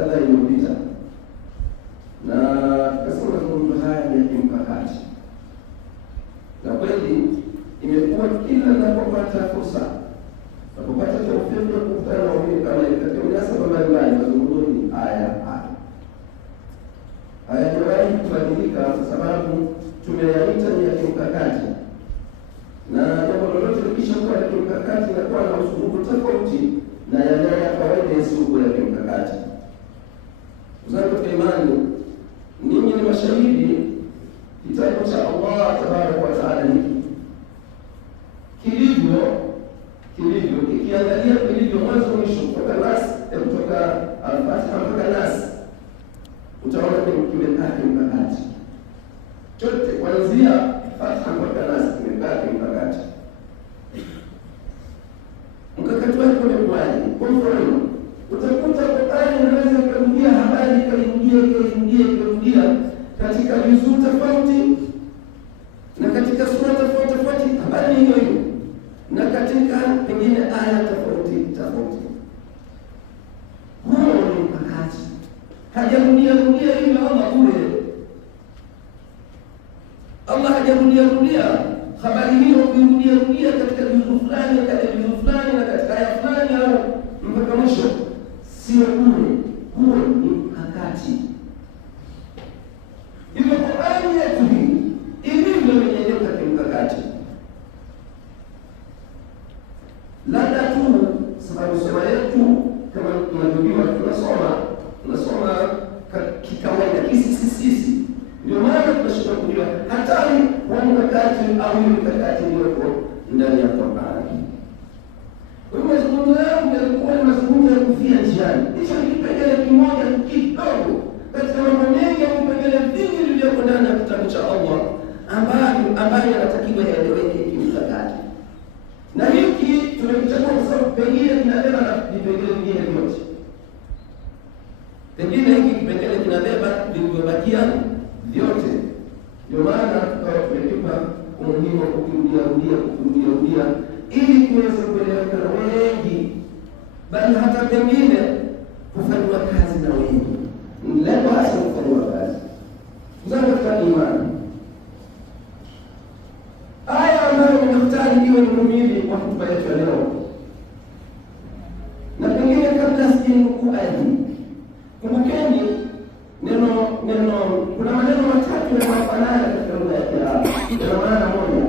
kadhaa iliyopita, na kasema mazungumzo haya ni ya kimkakati, na kweli imekuwa kila ninapopata fursa, napopata taufiki ya kukutana na wengine kama hivi katika minasaba mbalimbali, mazungumzo ni haya hayajawahi kubadilika, kwa sababu tumeyaita ni ya kimkakati, na jambo lolote likishakuwa ya kimkakati inakuwa na usulubu tofauti na yale ya kawaida yasiyokuwa ya kimkakati. Uzangu katika imani, ninyi ni mashahidi, kitabu cha Allah tabaraka wa taala hiki kilivyo kikiangalia kilivyo mwanzo mwisho, kutoka Nas kutoka Al-Fatiha mpaka Nas, utaona kimekaa kimkakati. Chote kuanzia Fatiha mpaka Nas kimekaa kimkakati. Mkakati wake umekuwaje? Kwa mfano, utakuta Qur'ani inaweza kurudia habari ikarudia katika juzuu tofauti na katika sura tofauti habari hiyo na katika pengine aya tofauti. Huo ni mkakati. Hajarudia hilo Allah bure. Allah hajarudia habari hiyo kurudia katika juzuu fulani, katika juzuu fulani na katika aya fulani au mpaka mwisho. Sio bure. Huo ni mkakati. Hivyo Qur'ani yetu hii ilivyo imenyanyuka kimkakati. Labda tu sababu sura yetu kama tunavyojua tunasoma kikawaida kisisi, ndio maana tunashindwa kujua hatari wa mkakati au mikakati iliyoko ndani ya Qur'ani. Kwa hiyo mazungumzo yangu yalikuwa ni mazungumzo ya kufia njiani. Hicho ni kipengele kimoja kidogo katika mambo mengi au vipengele vingi vilivyoko ndani ya kitabu cha Allah ambayo yanatakiwa yaeleweke kimkakati. Na hiki tunakichagua kwa sababu pengine kinabeba na vipengele vingine vyote. Pengine hiki kipengele kinabeba vilivyobakia vyote. Ndio maana tukawa tumekipa umuhimu wa kukirudia ili kiweze kueleweka na wengi, bali hata pengine kufanywa kazi na wengi. Lengo hasa kufanywa kazi. Mzangu katika imani, aya ambayo ninahitaji iwe ni muhimili wa hotuba yetu ya leo, na pengine kabla sijainukuu aya hii, kumbukeni neno kuna maneno matatu yanayofanana katika lugha ya Kiarabu. Yana maana moja.